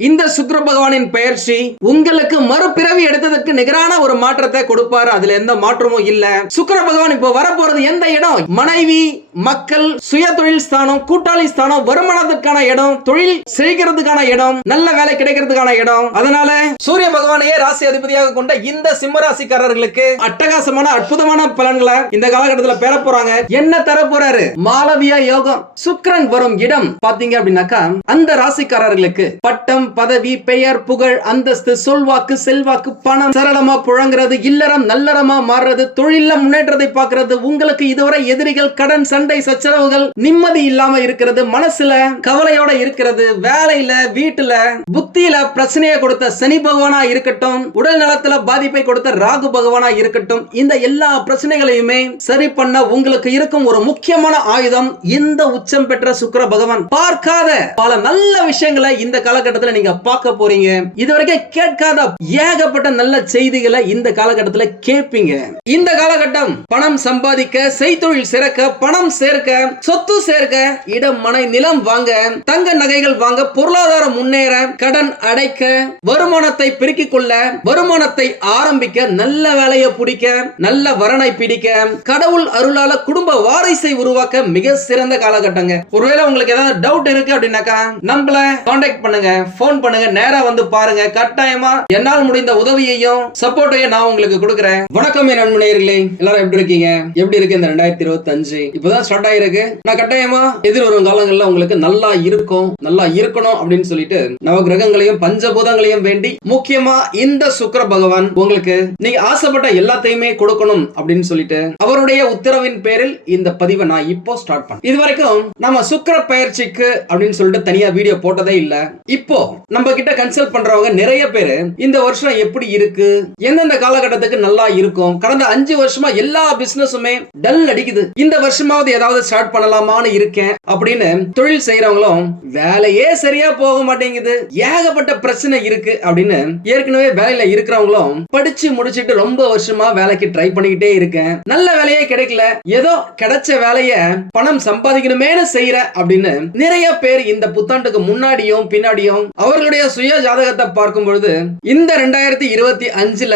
இந்த சுக்கர பகவானின் பெயர்ச்சி உங்களுக்கு மறுபிறவி எடுத்ததற்கு நிகரான ஒரு மாற்றத்தை கொடுப்பாரு. அதுல எந்த மாற்றமும் இல்ல. சுக்கர பகவான் இப்போ வரப்போறது எந்த இடம்? மனைவி மக்கள் சுய தொழில் ஸ்தானம் கூட்டாளி ஸ்தானம் வருமானத்துக்கான இடம் தொழில் செழிக்கிறதுக்கான இடம் நல்ல வேலை கிடைக்கிறதுக்கான இடம். அதனால சூரிய பகவானையே ராசி அதிபதியாக கொண்ட இந்த சிம்ம ராசிக்காரர்களுக்கு அட்டகாசமான அற்புதமான பலன்களை இந்த காலகட்டத்தில் பெற போறாங்க. என்ன தர போறாரு? மாலவியா யோகம். சுக்கிரன் வரும் இடம். பாத்தீங்க அப்படின்னாக்கா அந்த ராசிக்காரர்களுக்கு பட்டம் பதவி பெயர் புகழ் அந்தஸ்து சொல்வாக்கு செல்வாக்கு பணம் சரளமா புழங்குறது இல்லறம் நல்லறமா மாறுறது தொழில முன்னேற்றத்தை பார்க்கறது உங்களுக்கு இதுவரை எதிரிகள் கடன் சண்டை சச்சரவுகள் நிம்மதி இல்லாம இருக்கிறது மனசுல கவலையோட இருக்கிறது வேலையில வீட்டுல புத்தியில பிரச்சனையை கொடுத்த சனி பகவானா இருக்கட்டும் உடல் நலத்துல பாதிப்பை கொடுத்த ராகு பகவானா இருக்கட்டும் இந்த எல்லா பிரச்சனைகளையுமே சரி பண்ண உங்களுக்கு இருக்கும் ஒரு முக்கியமான ஆயுதம் இந்த உச்சம் பெற்ற சுக்கர பகவான். பார்க்காத பல நல்ல விஷயங்களை இந்த காலகட்டத்தில் நீங்க பார்க்க போறீங்க. இதுவரைக்கும் கேட்காத ஏகப்பட்ட நல்ல செய்திகளை இந்த காலகட்டத்தில் கேட்பீங்க. இந்த காலகட்டம் பணம் சம்பாதிக்க செய்தொழில் சிறக்க பணம் சேர்க்க சொத்து சேர்க்க இடம் மனை நிலம் வாங்க தங்க நகைகள் வாங்க பொருளாதாரம் முன்னேற கடன் அடைக்க வருமானத்தை பெருக்கிக் கொள்ள வருமானத்தை ஆரம்பிக்க நல்ல வேலையை பிடிக்க நல்ல வரனை பிடிக்க கடவுள் அருளால குடும்ப வாரிசை உருவாக்க மிக சிறந்த காலகட்டங்க. ஒருவேளை உங்களுக்கு ஏதாவது டவுட் இருக்கு அப்படின்னாக்கா நம்மள காண்டாக்ட் பண்ணுங்க. ஃபோன் பண்ணுங்க நேரா வந்து பாருங்க. கட்டாயமா என்னால் முடிந்த உதவியையும் சப்போர்ட்டையும் நான் உங்களுக்கு கொடுக்குறேன். வணக்கம் என் நண்பனேர்களே எல்லாரும் எப்படி இருக்கீங்க? எப்படி இருக்கு இந்த ரெண்டாயிரத்தி இருபத்தி அஞ்சு இப்பதான் ஸ்டார்ட் ஆயிருக்கு. நான் கட்டாயமா எதிர்வரும் காலங்கள்ல உங்களுக்கு நல்லா இருக்கும் நல்லா இருக்கணும் அப்படின்னு சொல்லிட்டு நவ கிரகங்களையும் பஞ்சபூதங்களையும் வேண்டி முக்கியமா இந்த சுக்கிர பகவான் உங்களுக்கு நீங்க ஆசைப்பட்ட எல்லாத்தையுமே கொடுக்கணும் அப்படின்னு சொல்லிட்டு அவருடைய உத்தரவின் பேரில் இந்த பதிவை நான் இப்போ ஸ்டார்ட் பண்ணேன். இது வரைக்கும் நம்ம சுக்கிர பயிற்சிக்கு அப்படின்னு சொல்லிட்டு தனியா வீடியோ போட்டதே இல்ல. இப்போ நம்ம கிட்ட கன்சல்ட் பண்றவங்க நிறைய பேரு இந்த வருஷம் எப்படி இருக்கு? எந்தெந்த காலகட்டத்துக்கு நல்லா இருக்கும்? கடந்த அஞ்சு வருஷமா எல்லா பிசினஸுமே டல் அடிக்குது. இந்த வருஷமாவது ஏதாவது ஸ்டார்ட் பண்ணலாமான்னு இருக்கேன் அப்படின்னு தொழில் செய்யறவங்களும் வேலையே சரியா போக மாட்டேங்குது. ஏகப்பட்ட பிரச்சனை இருக்கு. அப்படின்னு ஏற்கனவே வேலையில இருக்கிறவங்களும் படிச்சு முடிச்சிட்டு ரொம்ப வருஷமா வேலைக்கு ட்ரை பண்ணிக்கிட்டே இருக்கேன். நல்ல வேலையே கிடைக்கல. ஏதோ கிடைச்ச வேலைய பணம் சம்பாதிக்கணுமேனு செய்யற அப்படின்னு நிறைய பேர் இந்த புத்தாண்டுக்கு முன்னாடியும் பின்னாடியும் அவர்களுடைய சுய ஜாதகத்தை பார்க்கும் பொழுது இந்த ரெண்டாயிரத்தி இருபத்தி அஞ்சுல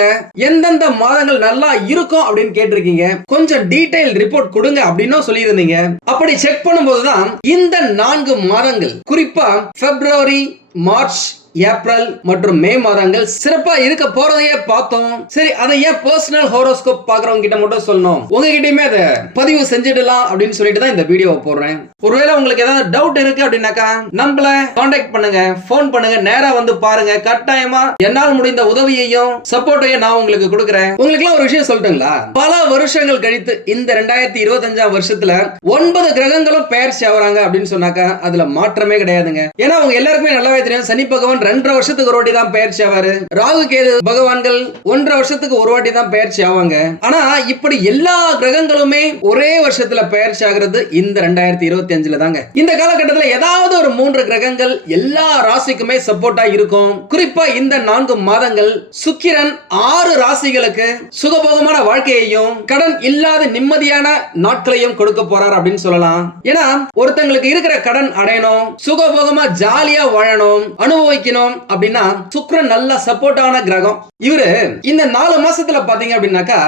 எந்தெந்த மாதங்கள் நல்லா இருக்கும் அப்படின்னு கேட்டிருக்கீங்க? கொஞ்சம் டீடைல் ரிப்போர்ட் கொடுங்க அப்படின்னும் சொல்லியிருந்தீங்க. அப்படி செக் பண்ணும்போது தான் இந்த நான்கு மாதங்கள் குறிப்பா பிப்ரவரி மார்ச் ஏப்ரல் மற்றும் மே மாதங்கள் சிறப்பா இருக்க போறதையே பார்த்தோம். சரி அதை ஏன் பர்சனல் ஹோரோஸ்கோப் பாக்குறவங்க கிட்ட மட்டும் சொல்லணும்? உங்ககிட்டயுமே அதை பதிவு செஞ்சிடலாம் அப்படின்னு சொல்லிட்டு தான் இந்த வீடியோவை போடுறேன். ஒருவேளை உங்களுக்கு ஏதாவது டவுட் இருக்கு அப்படின்னாக்கா நம்மள காண்டாக்ட் பண்ணுங்க போன் பண்ணுங்க நேரா வந்து பாருங்க. கட்டாயமா என்னால் முடிந்த உதவியையும் சப்போர்ட்டையும் நான் உங்களுக்கு கொடுக்குறேன். உங்களுக்கு எல்லாம் ஒரு விஷயம் சொல்லட்டுங்களா? பல வருஷங்கள் கழித்து இந்த ரெண்டாயிரத்தி இருபத்தஞ்சாம் வருஷத்துல ஒன்பது கிரகங்களும் பெயர்ச்சி ஆகுறாங்க அப்படின்னு சொன்னாக்கா அதுல மாற்றமே கிடையாதுங்க. ஏன்னா அவங்க எல்லாருக்குமே நல்லாவே தெரியும். சனி பகவான் ரெண்டரை வருஷத்துக்கு ஒரு வாட்டி தான் பயிற்சி ஆவாரு. ராகு கேது பகவான்கள் ஒன்றரை வருஷத்துக்கு ஒரு வாட்டி தான் பயிற்சி ஆவாங்க. ஆனா இப்படி எல்லா கிரகங்களுமே ஒரே வருஷத்துல பயிற்சி ஆகிறது இந்த ரெண்டாயிரத்தி இருபத்தி அஞ்சுல தாங்க. இந்த காலகட்டத்தில் ஏதாவது ஒரு மூன்று கிரகங்கள் எல்லா ராசிக்குமே சப்போர்ட்டா இருக்கும். குறிப்பா இந்த நான்கு மாதங்கள் சுக்கிரன் ஆறு ராசிகளுக்கு சுகபோகமான வாழ்க்கையையும் கடன் இல்லாத நிம்மதியான நாட்களையும் கொடுக்க போறார் அப்படின்னு சொல்லலாம். ஏன்னா ஒருத்தங்களுக்கு இருக்கிற கடன் அடையணும் சுகபோகமா ஜாலியா வாழணும் அனுபவிக்கணும் அப்படின்னா சுக்ரன் நல்ல சப்போர்ட்டான கிரகம். இவரு இந்த நாலு மாசத்துல பாத்தீங்க அப்படின்னாக்கா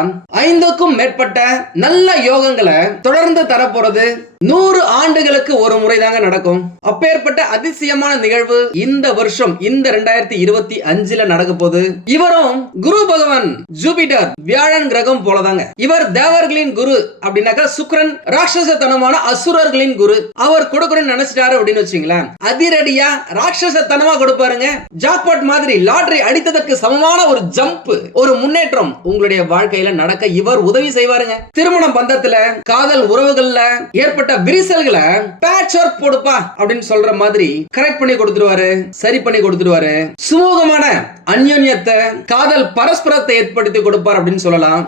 ஐந்துக்கும் மேற்பட்ட நல்ல யோகங்களை தொடர்ந்து தரப்போறது நூறு ஆண்டுகளுக்கு ஒரு முறை தாங்க நடக்கும். அப்பேற்பட்ட அதிசயமான நிகழ்வு இந்த வருஷம் இந்த ரெண்டாயிரத்தி இருபத்தி அஞ்சுல நடக்க போகுது. இவரும் குரு பகவான் ஜூபிட்டர் வியாழன் கிரகம் போலதாங்க. இவர் தேவர்களின் குரு அப்படின்னாக்கா சுக்ரன் ராட்சசத்தனமான அசுரர்களின் குரு. அவர் கொடுக்கணும்னு நினைச்சிட்டாரு அப்படின்னு வச்சுங்களேன். அதிரடியா ராட்சசத்தனமா கொடுப்பாருங்க. ஜாக்பாட் மாதிரி லாட்ரி அடித்ததற்கு சமமான ஒரு ஜம்ப் ஒரு முன்னேற்றம் உங்களுடைய வாழ்க்கையில நடக்க இவர் உதவி செய்வாருங்க. திருமண பந்தத்துல காதல் உறவுகள்ல ஏற்பட்ட விரிசல்களை பேட்ச் ஒர்க் போடுப்பா அப்படின்னு சொல்ற மாதிரி கரெக்ட் பண்ணி கொடுத்துருவாரு சரி பண்ணி கொடுத்துருவாரு சுமூகமான அந்யோன்யத்தை காதல் பரஸ்பரத்தை ஏற்படுத்தி கொடுப்பார் அப்படின்னு சொல்லலாம்.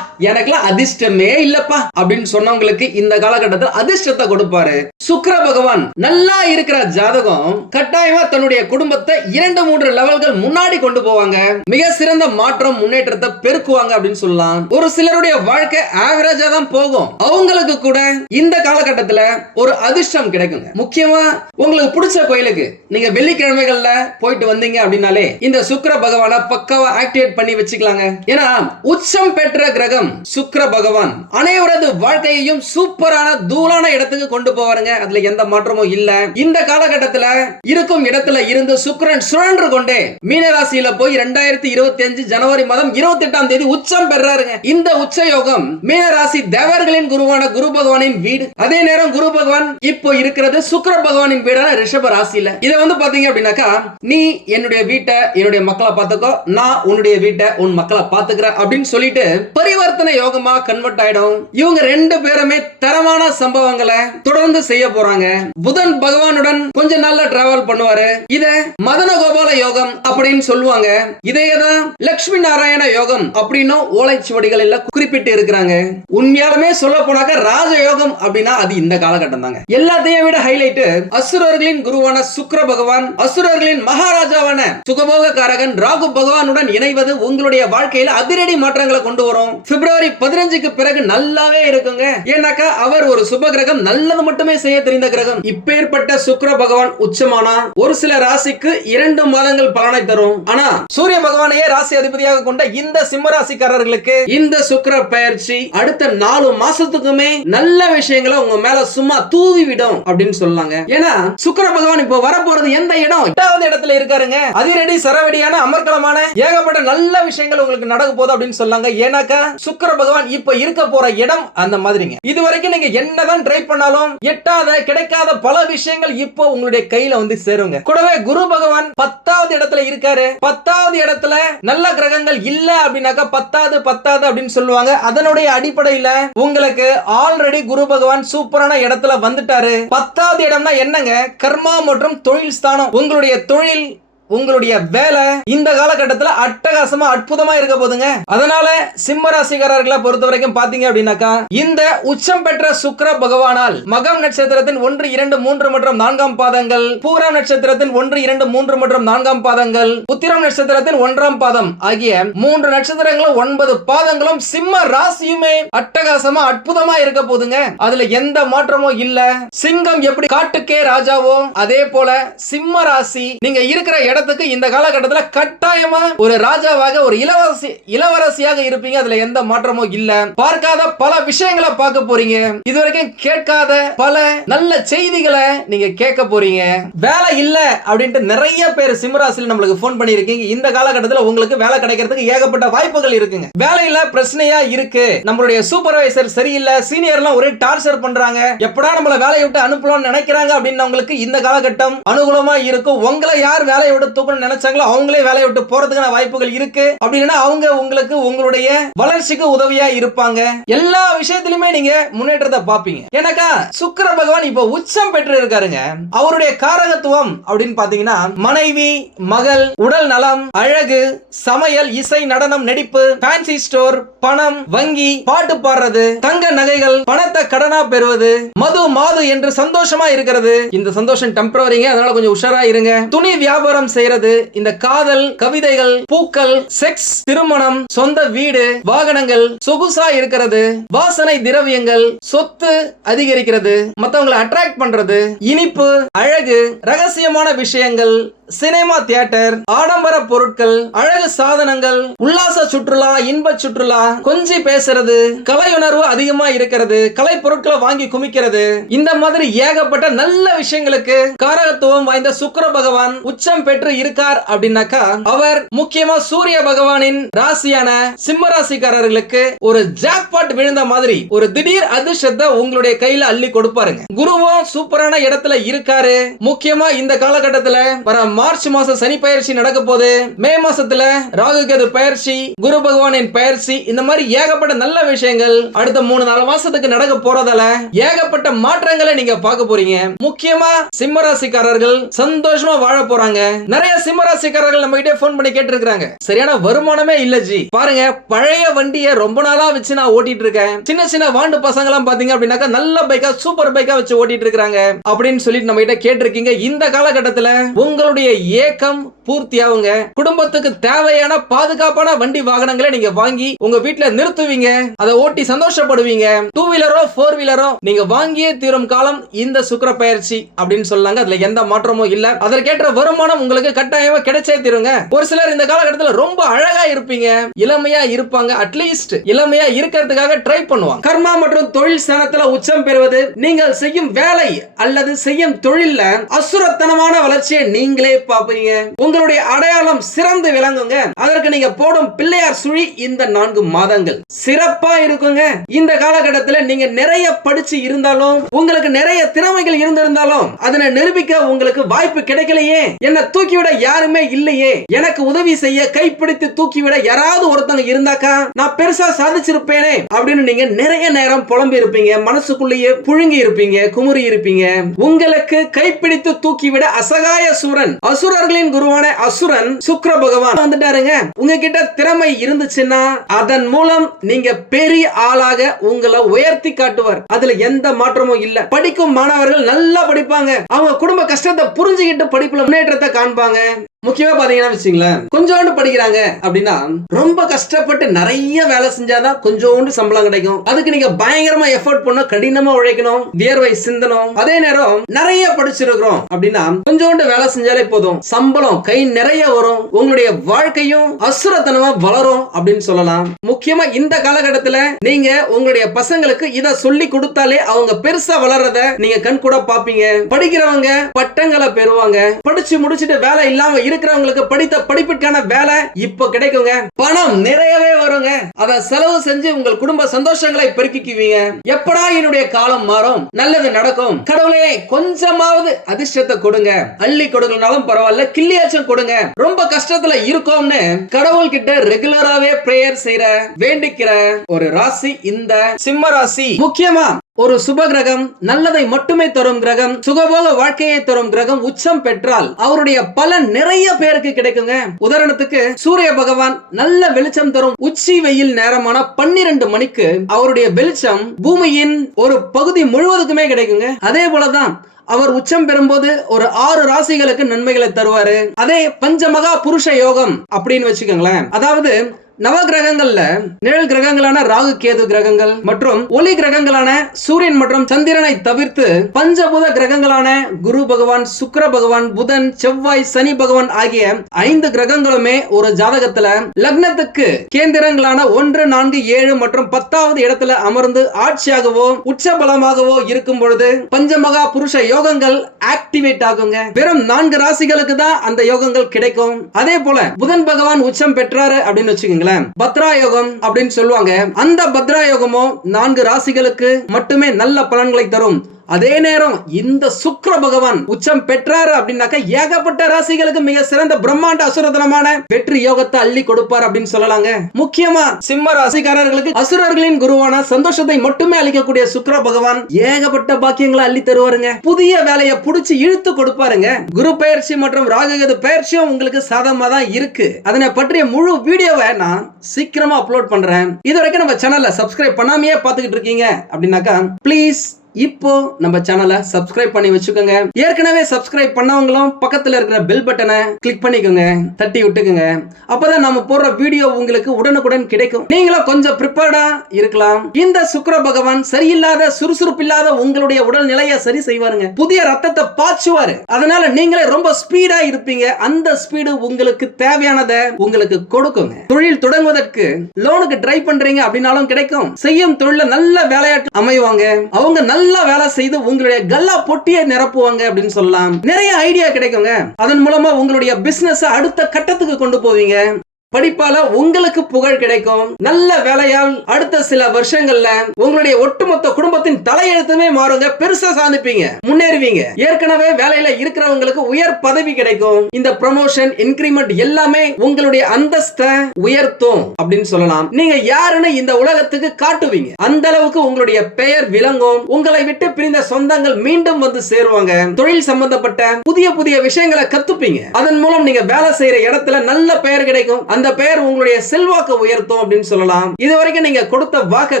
எனக்குலாம் அதிர்ஷ்டமே இல்லப்பா அப்படின்னு சொன்னவங்களுக்கு இந்த காலகட்டத்தில் அதிர்ஷ்டத்தை கொடுப்பாரு. சுக்கர பகவான் நல்லா இருக்கிற ஜாதகம் கட்டாயமா தன்னுடைய குடும்பத்தை இரண்டு மூன்று லெவல்கள் முன்னாடி கொண்டு போவாங்க. மிக சிறந்த மாற்றம் முன்னேற்றத்தை பெருக்குவாங்க அப்படின்னு சொல்லலாம். ஒரு சிலருடைய வாழ்க்கை ஆவரேஜா தான் போகும். அவங்களுக்கு கூட இந்த காலகட்டத்தில் இடத்துல ஒரு அதிர்ஷ்டம் கிடைக்குங்க. முக்கியமா உங்களுக்கு பிடிச்ச கோயிலுக்கு நீங்க வெள்ளிக்கிழமைகள்ல போயிட்டு வந்தீங்க அப்படின்னாலே இந்த சுக்கர பகவான பக்காவா ஆக்டிவேட் பண்ணி வச்சுக்கலாங்க. ஏன்னா உச்சம் பெற்ற கிரகம் சுக்கர பகவான். அனைவரது வாழ்க்கையையும் சூப்பரான தூளான இடத்துக்கு கொண்டு போவாருங்க. அதுல எந்த மாற்றமும் இல்ல. இந்த காலகட்டத்துல இருக்கும் இடத்துல இருந்து சுக்கரன் சுழன்று கொண்டே மீனராசியில போய் ரெண்டாயிரத்தி இருபத்தி அஞ்சு ஜனவரி மாதம் இருபத்தி எட்டாம் தேதி உச்சம் பெறாருங்க. இந்த உச்ச யோகம் மீனராசி தேவர்களின் குருவான குரு பகவானின் வீடு. அதே நேரம் குரு பகவான் இப்போ இருக்கிறது சுக்கர பகவானின் வீடான ரிஷப ராசியில. இதை வந்து பாத்தீங்க அப்படின்னாக்கா நீ என்னுடைய வீட்டை என்னுடைய மக்களை பார்த்துக்கோ நான் உன்னுடைய வீட்டை உன் மக்களை பார்த்துக்கிறேன் அப்படின்னு சொல்லிட்டு பரிவர்த்தனை யோகமா கன்வெர்ட் ஆயிடும். இவங்க ரெண்டு பேருமே தரமான சம்பவங்களை தொடர்ந்து செய்ய போறாங்க. புதன் பகவானுடன் கொஞ்ச நாள்ல டிராவல் பண்ணுவாரு. இத மதன கோபால யோகம் அப்படின்னு சொல்லுவாங்க. இதையதான் லட்சுமி நாராயண யோகம் அப்படின்னு ஓலைச்சுவடிகள் எல்லாம் குறிப்பிட்டு இருக்கிறாங்க. உண்மையாலுமே சொல்ல போனாக்க ராஜ யோகம் அப்படின்னா அது இந்த இந்த காலகட்டம் தாங்க. எல்லாத்தையும் விட ஹைலைட் அசுரர்களின் குருவான சுக்ர பகவான் அசுரர்களின் மகாராஜாவான சுகபோக காரகன் ராகு பகவானுடன் இணைவது உங்களுடைய வாழ்க்கையில அதிரடி மாற்றங்களை கொண்டு வரும். பிப்ரவரி பதினஞ்சுக்கு பிறகு நல்லாவே இருக்குங்க. ஏன்னாக்கா அவர் ஒரு சுப கிரகம் நல்லது மட்டுமே செய்ய தெரிந்த கிரகம். இப்பேற்பட்ட சுக்ர பகவான் உச்சமானா ஒரு சில ராசிக்கு இரண்டு மாதங்கள் பலனை தரும். ஆனா சூரிய பகவானையே ராசி அதிபதியாக கொண்ட இந்த சிம்ம ராசிக்காரர்களுக்கு இந்த சுக்கிர பயிற்சி அடுத்த நாலு மாசத்துக்குமே நல்ல விஷயங்களை உங்க மேல சும்மா தூவி விடும் அப்படின்னு சொல்லலாங்க ஏன்னா சுக்கர பகவான் இப்போ வரப்போறது எந்த இடம்? எட்டாவது இடத்துல இருக்காருங்க. அதிரடி சரவடியான அமர்க்கலமான ஏகப்பட்ட நல்ல விஷயங்கள் உங்களுக்கு நடக்க போகுது அப்படின்னு சொல்லாங்க. ஏன்னாக்கா சுக்கர பகவான் இப்ப இருக்க போற இடம் அந்த மாதிரிங்க. இது வரைக்கும் நீங்க என்னதான் ட்ரை பண்ணாலும் எட்டாத கிடைக்காத பல விஷயங்கள் இப்போ உங்களுடைய கையில வந்து சேருங்க. கூடவே குரு பகவான் பத்தாவது இடத்துல இருக்காரு. பத்தாவது இடத்துல நல்ல கிரகங்கள் இல்ல அப்படின்னாக்கா பத்தாவது பத்தாவது அப்படின்னு சொல்லுவாங்க. அதனுடைய அடிப்படையில உங்களுக்கு ஆல்ரெடி குரு பகவான் சூப்பர் சூப்பரான இடத்துல வந்துட்டாரு. பத்தாவது இடம்னா என்னங்க? கர்மா மற்றும் தொழில் ஸ்தானம். உங்களுடைய தொழில் உங்களுடைய வேலை இந்த காலகட்டத்துல அட்டகாசமா அற்புதமா இருக்க போதுங்க. அதனால சிம்ம ராசிக்காரர்களை பொறுத்த வரைக்கும் பாத்தீங்க அப்படின்னாக்கா இந்த உச்சம் பெற்ற சுக்கர பகவானால் மகம் நட்சத்திரத்தின் ஒன்று இரண்டு மூன்று மற்றும் நான்காம் பாதங்கள் பூரம் நட்சத்திரத்தின் ஒன்று இரண்டு மூன்று மற்றும் நான்காம் பாதங்கள் உத்திரம் நட்சத்திரத்தின் ஒன்றாம் பாதம் ஆகிய மூன்று நட்சத்திரங்களும் ஒன்பது பாதங்களும் சிம்ம ராசியுமே அட்டகாசமா அற்புதமா இருக்க போதுங்க. அதுல எந்த மாற்றமும் இல்ல. சிங்கம் எப்படி காட்டுக்கே ராஜாவோ அதே போல சிம்ம ராசி நீங்க இருக்கிற இடம் இடத்துக்கு இந்த காலகட்டத்துல கட்டாயமா ஒரு ராஜாவாக ஒரு இளவரசி இளவரசியாக இருப்பீங்க. அதுல எந்த மாற்றமும் இல்ல. பார்க்காத பல விஷயங்களை பார்க்க போறீங்க. இதுவரைக்கும் கேட்காத பல நல்ல செய்திகளை நீங்க கேட்க போறீங்க. வேலை இல்ல அப்படின்ட்டு நிறைய பேர் சிம்மராசியில் நம்மளுக்கு போன் பண்ணியிருக்கீங்க. இந்த காலகட்டத்தில் உங்களுக்கு வேலை கிடைக்கிறதுக்கு ஏகப்பட்ட வாய்ப்புகள் இருக்குங்க. வேலையில பிரச்சனையா இருக்கு. நம்மளுடைய சூப்பர்வைசர் சரியில்லை சீனியர்லாம் ஒரே டார்ச்சர் பண்றாங்க. எப்படா நம்மள வேலையை விட்டு அனுப்பலாம்னு நினைக்கிறாங்க அப்படின்னு உங்களுக்கு இந்த காலகட்டம் அனுகூலமா இருக்கும். உங்களை யார் வேலையை விட்டு தூக்கணும்னு நினைச்சாங்களோ அவங்களே வேலையை விட்டு போறதுக்கான வாய்ப்புகள் இருக்கு. அப்படின்னா அவங்க உங்களுக்கு உங்களுடைய வளர்ச்சிக்கு உதவியா இருப்பாங்க. எல்லா விஷயத்திலுமே நீங்க முன்னேற்றத்தை பாப்பீங்க எனக்கா சுக்கர பகவான் இப்போ உச்சம் பெற்று இருக்காருங்க. அவருடைய காரகத்துவம் அப்படின்னு பாத்தீங்கன்னா மனைவி மகள் உடல் நலம் அழகு சமையல் இசை நடனம் நடிப்பு ஃபேன்சி ஸ்டோர் பணம் வங்கி பாட்டு பாடுறது தங்க நகைகள் பணத்தை கடனா பெறுவது மது மாது என்று சந்தோஷமா இருக்கிறது. இந்த சந்தோஷம் டெம்பரவரிங்க அதனால கொஞ்சம் உஷாரா இருங்க. துணி வியாபாரம் செய்யறது இந்த காதல் கவிதைகள் பூக்கள் செக்ஸ் திருமணம் சொந்த வீடு வாகனங்கள் சொகுசா இருக்கிறது வாசனை திரவியங்கள் சொத்து அதிகரிக்கிறது மத்தவங்களை அட்ராக்ட் பண்றது இனிப்பு அழகு ரகசியமான விஷயங்கள் சினிமா தியேட்டர் ஆடம்பர பொருட்கள் அழகு சாதனங்கள் உல்லாச சுற்றுலா இன்ப சுற்றுலா கொஞ்சி பேசுறது கலையுணர்வு அதிகமா இருக்கிறது கலை பொருட்களை வாங்கி குமிக்கிறது இந்த மாதிரி ஏகப்பட்ட நல்ல விஷயங்களுக்கு காரகத்துவம் வாய்ந்த சுக்கர பகவான் உச்சம் பெற்று இருக்கார் அப்படின்னாக்கா அவர் முக்கியமா சூரிய பகவானின் ராசியான சிம்ம ராசிக்காரர்களுக்கு ஒரு ஜாக்பாட் விழுந்த மாதிரி ஒரு திடீர் அதிர்ஷ்டத்தை உங்களுடைய கையில அள்ளி கொடுப்பாருங்க. குருவும் சூப்பரான இடத்துல இருக்காரு. முக்கியமா இந்த காலகட்டத்துல வர மார்ச் மாசம் சனி பயிற்சி நடக்க போகுது. மே மாசத்துல ராகு கேது பயிற்சி குரு பகவானின் பயிற்சி இந்த மாதிரி ஏகப்பட்ட நல்ல விஷயங்கள் அடுத்த மூணு நாலு மாசத்துக்கு நடக்க போறதால ஏகப்பட்ட மாற்றங்களை நீங்க பார்க்க போறீங்க. முக்கியமா சிம்ம ராசிக்காரர்கள் சந்தோஷமா வாழ போறாங்க. நிறைய சிம்மராசிக்காரர்கள் நம்ம கிட்டே போன் பண்ணி கேட்டிருக்காங்க சரியான வருமானமே இல்ல ஜி. பாருங்க பழைய வண்டியை ரொம்ப நாளா வச்சு நான் ஓட்டிட்டு இருக்கேன். சின்ன சின்ன வாண்டு பசங்க எல்லாம் பாத்தீங்க அப்படின்னாக்கா நல்ல பைக்கா சூப்பர் பைக்கா வச்சு ஓட்டிட்டு இருக்காங்க அப்படின்னு சொல்லிட்டு நம்ம கிட்ட கேட்டிருக்கீங்க. இந்த காலகட்டத்துல உங்களுடைய ஏக்கம் பூர்த்தி ஆகுங்க குடும்பத்துக்கு தேவையான பாதுகாப்பான வண்டி வாகனங்களை நீங்க வாங்கி உங்க வீட்டுல நிறுத்துவீங்க. அதை ஓட்டி சந்தோஷப்படுவீங்க. டூ வீலரோ ஃபோர் வீலரோ நீங்க வாங்கியே தீரும் காலம் இந்த சுக்கர பயிற்சி அப்படின்னு சொல்லாங்க. அதுல எந்த மாற்றமும் இல்ல. அதற்கேற்ற வருமானம் உங்களுக்கு கட்டாயமா கிடைச்சே தீருங்க. ஒரு சிலர் இந்த காலகட்டத்தில் ரொம்ப அழகா இருப்பீங்க. இளமையா இருப்பாங்க அட்லீஸ்ட் இளமையா இருக்கிறதுக்காக ட்ரை பண்ணுவாங்க. கர்மா மற்றும் தொழில் ஸ்தானத்துல உச்சம் பெறுவது நீங்கள் செய்யும் வேலை அல்லது செய்யும் தொழில்ல அசுரத்தனமான வளர்ச்சியை நீங்களே பார்ப்பீங்க. உங்களுடைய அடையாளம் சிறந்து விளங்குங்க. அதற்கு நீங்க போடும் பிள்ளையார் சுழி இந்த நான்கு மாதங்கள். சிறப்பா இருக்குங்க. இந்த காலகட்டத்துல நீங்க நிறைய படிச்சு இருந்தாலும் உங்களுக்கு நிறைய திறமைகள் இருந்திருந்தாலும் அதனை நிரூபிக்க உங்களுக்கு வாய்ப்பு கிடைக்கலையே. என்ன தூக்கி தூக்கிவிட யாருமே இல்லையே. எனக்கு உதவி செய்ய கைப்பிடித்து தூக்கிவிட யாராவது ஒருத்தங்க இருந்தாக்கா நான் பெருசா சாதிச்சிருப்பேனே அப்படின்னு நீங்க நிறைய நேரம் புலம்பி இருப்பீங்க மனசுக்குள்ளேயே புழுங்கி இருப்பீங்க குமுறி இருப்பீங்க. உங்களுக்கு கைப்பிடித்து தூக்கிவிட அசகாய சூரன் அசுரர்களின் குருவான அசுரன் சுக்கிர பகவான் வந்துட்டாருங்க. உங்ககிட்ட திறமை இருந்துச்சுன்னா அதன் மூலம் நீங்க பெரிய ஆளாக உங்களை உயர்த்தி காட்டுவார். அதுல எந்த மாற்றமும் இல்ல. படிக்கும் மாணவர்கள் நல்லா படிப்பாங்க. அவங்க குடும்ப கஷ்டத்தை புரிஞ்சுக்கிட்டு படிப்புல முன்னேற்றத்தை காண்பாங்க. 番ね、முக்கியமா பாத்தீங்கன்னா வச்சுங்களேன் கொஞ்சோண்டு படிக்கிறாங்க அப்படின்னா ரொம்ப கஷ்டப்பட்டு நிறைய வேலை செஞ்சாதான் கொஞ்சோண்டு சம்பளம் கிடைக்கும். அதுக்கு நீங்க பயங்கரமா எஃபோர்ட் பண்ண கடினமா உழைக்கணும் வியர்வை சிந்தனும் அதே நேரம் நிறைய படிச்சிருக்கிறோம் அப்படின்னா கொஞ்சோண்டு வேலை செஞ்சாலே போதும். சம்பளம் கை நிறைய வரும். உங்களுடைய வாழ்க்கையும் அசுரத்தனமா வளரும் அப்படின்னு சொல்லலாம். முக்கியமா இந்த காலகட்டத்துல நீங்க உங்களுடைய பசங்களுக்கு இதை சொல்லி கொடுத்தாலே அவங்க பெருசா வளர்றத நீங்க கண் கூட பாப்பீங்க படிக்கிறவங்க பட்டங்களை பெறுவாங்க. படிச்சு முடிச்சிட்டு வேலை இல்லாம இருக்கிறவங்களுக்கு படித்த படிப்புக்கான வேலை இப்ப கிடைக்குங்க. பணம் நிறையவே வருங்க. அத செலவு செஞ்சு உங்கள் குடும்ப சந்தோஷங்களை பெருக்கிக்குவீங்க. எப்படா என்னுடைய காலம் மாறும்? நல்லது நடக்கும். கடவுளே கொஞ்சமாவது அதிர்ஷ்டத்தை கொடுங்க. அள்ளி கொடுக்கலனாலும் பரவாயில்ல கிள்ளியாச்சும் கொடுங்க. ரொம்ப கஷ்டத்துல இருக்கோம்னு கடவுள் கிட்ட ரெகுலராவே பிரேயர் செய்யற வேண்டிக்கிற ஒரு ராசி இந்த. சிம்ம ராசி. முக்கியமா ஒரு சுப கிரகம் நல்லதை மட்டுமே தரும் கிரகம் சுகபோக வாழ்க்கையை தரும் கிரகம் உச்சம் பெற்றால் அவருடைய பலன் நிறைய பேருக்கு கிடைக்குங்க. உதாரணத்துக்கு சூரிய பகவான் நல்ல வெளிச்சம் தரும் உச்சி வெயில் நேரமான பன்னிரண்டு மணிக்கு அவருடைய வெளிச்சம் பூமியின் ஒரு பகுதி முழுவதுக்குமே கிடைக்குங்க. அதே போலதான் அவர் உச்சம் பெறும்போது ஒரு ஆறு ராசிகளுக்கு நன்மைகளை தருவாரு. அதே பஞ்சமகா புருஷ யோகம் அப்படின்னு வச்சுக்கோங்களேன். அதாவது நவ கிரகங்கள்ல நிழல் கிரகங்களான ராகு கேது கிரகங்கள் மற்றும் ஒளி கிரகங்களான சூரியன் மற்றும் சந்திரனை தவிர்த்து பஞ்சபூத கிரகங்களான குரு பகவான் சுக்கர பகவான் புதன் செவ்வாய் சனி பகவான் ஆகிய ஐந்து கிரகங்களுமே ஒரு ஜாதகத்துல லக்னத்துக்கு கேந்திரங்களான ஒன்று நான்கு ஏழு மற்றும் பத்தாவது இடத்துல அமர்ந்து ஆட்சியாகவோ உச்ச பலமாகவோ இருக்கும் பொழுது பஞ்சமகா புருஷ யோகங்கள் ஆக்டிவேட் ஆகுங்க. வெறும் நான்கு ராசிகளுக்கு தான் அந்த யோகங்கள் கிடைக்கும். அதே போல புதன் பகவான் உச்சம் பெற்றாரு அப்படின்னு வச்சுக்கோங்க. வச்சுக்கோங்களேன் பத்ரா யோகம் அப்படின்னு சொல்லுவாங்க. அந்த பத்ராயோகமோ நான்கு ராசிகளுக்கு மட்டுமே நல்ல பலன்களை தரும். அதே நேரம் இந்த சுக்ர பகவான் உச்சம் பெற்றாரு அப்படின்னாக்க ஏகப்பட்ட ராசிகளுக்கு மிக சிறந்த பிரம்மாண்ட அசுரதனமான வெற்றி யோகத்தை அள்ளி கொடுப்பார் அப்படின்னு சொல்லலாங்க. முக்கியமா சிம்ம ராசிக்காரர்களுக்கு அசுரர்களின் குருவான சந்தோஷத்தை மட்டுமே அளிக்கக்கூடிய சுக்ர பகவான் ஏகப்பட்ட பாக்கியங்களை அள்ளி தருவாருங்க. புதிய வேலையை புடிச்சு இழுத்து கொடுப்பாருங்க. குரு பயிற்சி மற்றும் ராககது பயிற்சியும் உங்களுக்கு சாதகமா தான் இருக்கு. அதனை பற்றிய முழு வீடியோவை நான் சீக்கிரமா அப்லோட் பண்றேன். இது வரைக்கும் நம்ம சேனல்ல சப்ஸ்கிரைப் பண்ணாமையே பார்த்துக்கிட்டு இருக்கீங்க அப்படின்னாக்கா ப்ளீஸ் இப்போ நம்ம சேனலை சப்ஸ்கிரைப் பண்ணி வச்சுக்கோங்க. ஏற்கனவே சப்ஸ்கிரைப் பண்ணவங்களும் பக்கத்துல இருக்கிற பெல் பட்டனை கிளிக் பண்ணிக்கோங்க. தட்டி விட்டுக்குங்க. அப்பதான் நம்ம போடுற வீடியோ உங்களுக்கு உடனுக்குடன் கிடைக்கும். நீங்களும் கொஞ்சம் ப்ரிப்பேர்டா இருக்கலாம். இந்த சுக்கர பகவான் சரியில்லாத சுறுசுறுப்பு இல்லாத உங்களுடைய உடல் நிலையை சரி செய்வாருங்க. புதிய ரத்தத்தை பாய்ச்சுவாரு. அதனால நீங்களே ரொம்ப ஸ்பீடா இருப்பீங்க. அந்த ஸ்பீடு உங்களுக்கு தேவையானதை உங்களுக்கு கொடுக்குங்க. தொழில் தொடங்குவதற்கு லோனுக்கு ட்ரை பண்றீங்க அப்படின்னாலும் கிடைக்கும். செய்யும் தொழில நல்ல வேலையாட்டு அமைவாங்க. அவங்க நல்ல வேலை செய்து உங்களுடைய கல்லா பொட்டியை நிரப்புவாங்க அப்படின்னு சொல்லலாம். நிறைய ஐடியா கிடைக்குங்க. அதன் மூலமா உங்களுடைய பிசினஸ் அடுத்த கட்டத்துக்கு கொண்டு போவீங்க. படிப்பால உங்களுக்கு புகழ் கிடைக்கும். நல்ல வேலையால் அடுத்த சில வருஷங்கள்ல உங்களுடைய ஒட்டுமொத்த குடும்பத்தின் தலையெழுத்துமே மாறுங்க. பெருசா சாதிப்பீங்க. முன்னேறுவீங்க. ஏற்கனவே வேலையில இருக்கிறவங்களுக்கு உயர் பதவி கிடைக்கும். இந்த ப்ரமோஷன் இன்கிரிமெண்ட் எல்லாமே உங்களுடைய அந்தஸ்தை உயர்த்தும் அப்படின்னு சொல்லலாம். நீங்க யாருன்னு இந்த உலகத்துக்கு காட்டுவீங்க. அந்த அளவுக்கு உங்களுடைய பெயர் விளங்கும். உங்களை விட்டு பிரிந்த சொந்தங்கள் மீண்டும் வந்து சேருவாங்க. தொழில் சம்பந்தப்பட்ட புதிய புதிய விஷயங்களை கத்துப்பீங்க. அதன் மூலம் நீங்க வேலை செய்யற இடத்துல நல்ல பெயர் கிடைக்கும். அந்த பெயர் உங்களுடைய செல்வாக்கு உயர்த்தும் அப்படின்னு சொல்லலாம். இது வரைக்கும் நீங்க கொடுத்த வாக்கை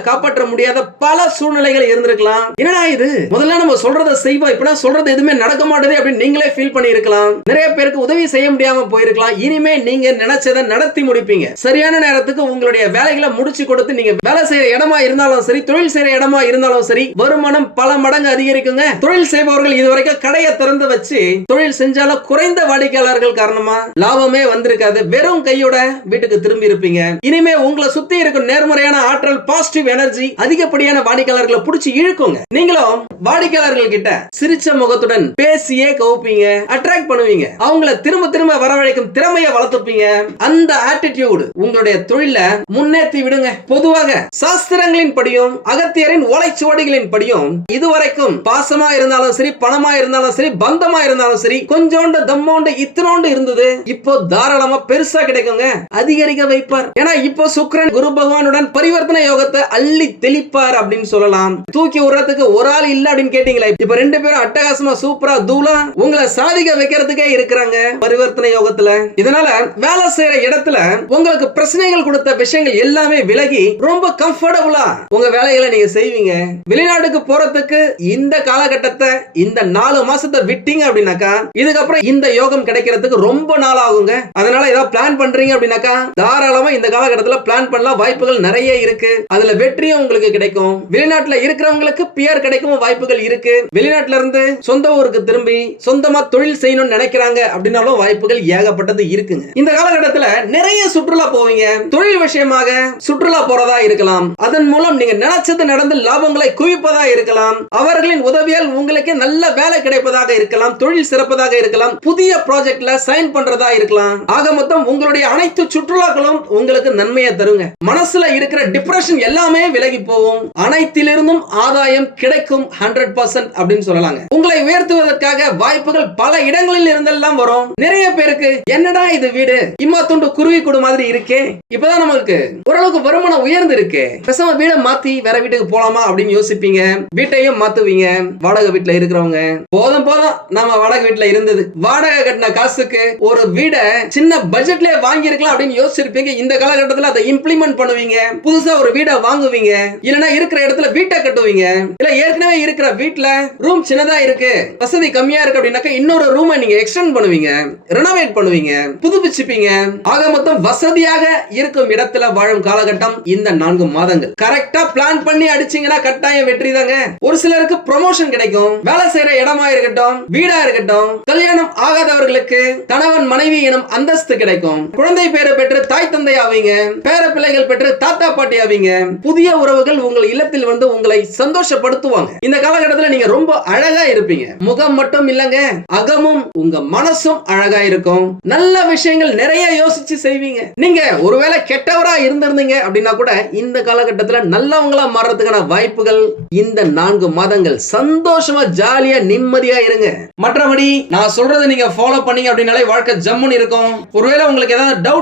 காப்பாற்ற முடியாத பல சூழ்நிலைகள் இருந்திருக்கலாம். என்னடா இது? முதல்ல நம்ம சொல்றதை செய்வோம். இப்ப சொல்றது எதுவுமே நடக்க மாட்டேது அப்படின்னு நீங்களே ஃபீல் பண்ணி இருக்கலாம் நிறைய பேருக்கு உதவி செய்ய முடியாம போயிருக்கலாம். இனிமே நீங்க நினைச்சதை நடத்தி முடிப்பீங்க. சரியான நேரத்துக்கு உங்களுடைய வேலைகளை முடிச்சு கொடுத்து நீங்க வேலை செய்யற இடமா இருந்தாலும் சரி தொழில் செய்யற இடமா இருந்தாலும் சரி வருமானம் பல மடங்கு அதிகரிக்குங்க. தொழில் செய்பவர்கள் இதுவரைக்கும் கடையை திறந்து வச்சு தொழில் செஞ்சாலும் குறைந்த வாடிக்கையாளர்கள் காரணமா லாபமே வந்திருக்காது. வெறும் கையோட வீட்டுக்கு திரும்பி இருப்பீங்க இனிமே உங்களை சுத்தி இருக்கும் நேர்மறையான ஆற்றல் பாசிட்டிவ் எனர்ஜி அதிகப்படியான வாடிக்கையாளர்களை புடிச்சு இழுக்குங்க. நீங்களும் வாடிக்கையாளர்கள் கிட்ட சிரிச்ச முகத்துடன் பேசியே கவுப்பீங்க அட்ராக்ட் பண்ணுவீங்க. அவங்கள திரும்ப திரும்ப வரவழைக்கும் திறமையை வளர்த்துப்பீங்க. அந்த ஆட்டிடியூடு உங்களுடைய தொழில முன்னேற்றி விடுங்க. பொதுவாக சாஸ்திரங்களின் படியும் அகத்தியரின் ஓலைச்சுவடிகளின் படியும் இதுவரைக்கும் பாசமா இருந்தாலும் சரி பணமா இருந்தாலும் சரி பந்தமா இருந்தாலும் சரி கொஞ்சோண்டு தம்மோண்டு இத்தனோண்டு இருந்தது. இப்போ தாராளமா பெருசா கிடைக்குங்க. அதிகரிக்க வைப்பார். ஏன்னா இப்போ சுக்கிரன் குரு பகவானுடன் பரிவர்த்தனை யோகத்தை அள்ளி தெளிப்பார் அப்படின்னு சொல்லலாம். தூக்கி விடுறதுக்கு ஒரு ஆள் இல்ல அப்படின்னு கேட்டீங்களா? இப்ப ரெண்டு பேரும் அட்டகாசமா சூப்பரா தூளா உங்களை சாதிக்க வைக்கிறதுக்கே இருக்கிறாங்க பரிவர்த்தனை யோகத்துல. இதனால வேலை செய்யற இடத்துல உங்களுக்கு பிரச்சனைகள் கொடுத்த விஷயங்கள் எல்லாமே விலகி ரொம்ப கம்ஃபர்டபுளா உங்க வேலைகளை நீங்க செய்வீங்க. வெளிநாட்டுக்கு போறதுக்கு இந்த காலகட்டத்தை இந்த நாலு மாசத்தை விட்டீங்க அப்படின்னாக்கா இதுக்கப்புறம் இந்த யோகம் கிடைக்கிறதுக்கு ரொம்ப நாள் ஆகுங்க அதனால ஏதாவது பிளான் பண்றீங்க அப்படின்னாக்கா தாராளமா இந்த காலகட்டத்தில் பிளான் பண்ணலாம். வாய்ப்புகள் நிறைய இருக்கு. அதுல வெற்றியும் உங்களுக்கு கிடைக்கும். வெளிநாட்டுல இருக்கிறவங்களுக்கு பியர் கிடைக்கும் வாய்ப்புகள் இருக்கு. வெளிநாட்டுல இருந்து சொந்த ஊருக்கு திரும்பி சொந்தமா தொழில் செய்யணும்னு நினைக்கிறாங்க அப்படின்னாலும் வாய்ப்புகள் ஏகப்பட்டது இருக்குங்க. இந்த காலகட்டத்துல நிறைய சுற்றுலா போவீங்க. தொழில் விஷயமாக சுற்றுலா போறதா இருக்கலாம். அதன் மூலம் நீங்க நினைச்சது நடந்து லாபங்களை குவிப்பதா இருக்கலாம். அவர்களின் உதவியால் உங்களுக்கு நல்ல வேலை கிடைப்பதாக இருக்கலாம். தொழில் சிறப்பதாக இருக்கலாம். புதிய ப்ராஜெக்ட்ல சைன் பண்றதா இருக்கலாம். ஆக மொத்தம் உங்களுடைய அனைத்து சுற்றுலாக்களும் உங்களுக்கு நன்மையை தருங்க. மனசுல இருக்கிற டிப்ரெஷன் எல்லாமே விலகி போகும். அனைத்திலிருந்தும் ஆதாயம் கிடைக்கும் ஹண்ட்ரட் பர்சன்ட் அப்படின்னு சொல்லலாங்க. உங்களை உயர்த்துவதற்காக வாய்ப்புகள் பல இடங்களில் இருந்தெல்லாம் வரும். நிறைய பேருக்கு என்னடா இது வீடு? இம்மா துண்டு குருவி கூடு மாதிரி இருக்கே. இப்பதான் நமக்கு ஓரளவுக்கு வருமானம் உயர்ந்து இருக்கு பேசாம வீடை மாத்தி வேற வீட்டுக்கு போலாமா அப்படின்னு யோசிப்பீங்க. வீட்டையும் மாத்துவீங்க. வாடகை வீட்டுல இருக்கிறவங்க. போதும் போதும். நம்ம வாடகை வீட்டுல இருந்தது. வாடகை கட்டின காசுக்கு ஒரு வீடை சின்ன பட்ஜெட்லயே வாங்கி இருக்கலாம் அப்படின்னு யோசிச்சிருப்பீங்க. இந்த காலகட்டத்துல அதை இம்ப்ளிமெண்ட் பண்ணுவீங்க. புதுசா ஒரு வீடை வாங்குவீங்க. இல்லனா இருக்கிற இடத்துல வீட்டை கட்டுவீங்க. இல்ல ஏற்கனவே இருக்கிற வீட்டுல ரூம் சின்னதா இருக்கு. வசதி கம்மியா இருக்கு அப்படின்னாக்கா இன்னொரு ரூமை நீங்க எக்ஸ்டெண்ட் பண்ணுவீங்க. ரெனோவேட் பண்ணுவீங்க. புதுப்பிச்சுப்பீங்க. ஆக மொத்தம் வசதியாக இருக்கும் இடத்துல வாழும் காலகட்டம் இந்த நான்கு மாதங்கள். கரெக்டா பிளான் பண்ணி அடிச்சீங்கன்னா கட்டாயம் வெற்றி தாங்க. ஒரு சிலருக்கு ப்ரொமோஷன் கிடைக்கும். வேலை செய்யற இடமா இருக்கட்டும் வீடா இருக்கட்டும் கல்யாணம் ஆகாதவர்களுக்கு கணவன் மனைவி எனும் அந்தஸ்து கிடைக்கும். குழந்தை பேரை பெற்று தாய் தந்தை ஆவீங்க. பேர பிள்ளைகள் பெற்று தாத்தா பாட்டி ஆவீங்க. புதிய உறவுகள் உங்கள் இல்லத்தில் வந்து உங்களை சந்தோஷப்படுத்துவாங்க. இந்த காலகட்டத்தில் நீங்க ரொம்ப அழகா இருப்பீங்க. முகம் மட்டும் இல்லங்க அகமும் உங்க மனசும் அழகா இருக்கும். நல்ல விஷயங்கள் நிறைய யோசிச்சு செய்வீங்க. நீங்க ஒருவேளை கெட்டவரா இருந்திருந்தீங்க அப்படின்னா கூட இந்த காலகட்டத்துல நல்லவங்களா மாறுறதுக்கான வாய்ப்புகள் இந்த நான்கு மாதங்கள் சந்தோஷமா ஜாலியா நிம்மதியா இருங்க. மற்றபடி நான் சொல்றதை நீங்க ஃபாலோ பண்ணீங்க அப்படின்னாலே வாழ்க்கை ஜம்முன்னு இருக்கும். ஒருவேளை உங்களுக்கு ஏதாவது டவுட்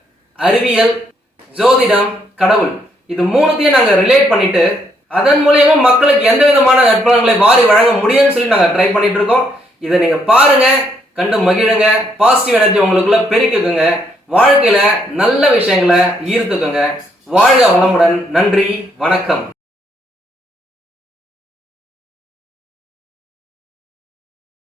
அறிவியல் ஜோதிடம் கடவுள். இது மூணுத்தையும் நாங்கள் ரிலேட் பண்ணிட்டு அதன் மூலயமா மக்களுக்கு எந்த விதமான நற்பலன்களை வாரி வழங்க முடியும்னு சொல்லி நாங்கள் ட்ரை பண்ணிட்டு இருக்கோம். இதை நீங்க பாருங்க கண்டு மகிழுங்க பாசிட்டிவ் எனர்ஜி உங்களுக்குள்ள பெருக்குக்குங்க வாழ்க்கையில நல்ல விஷயங்களை ஈர்த்துக்குங்க. வாழ்க வளமுடன். நன்றி வணக்கம்.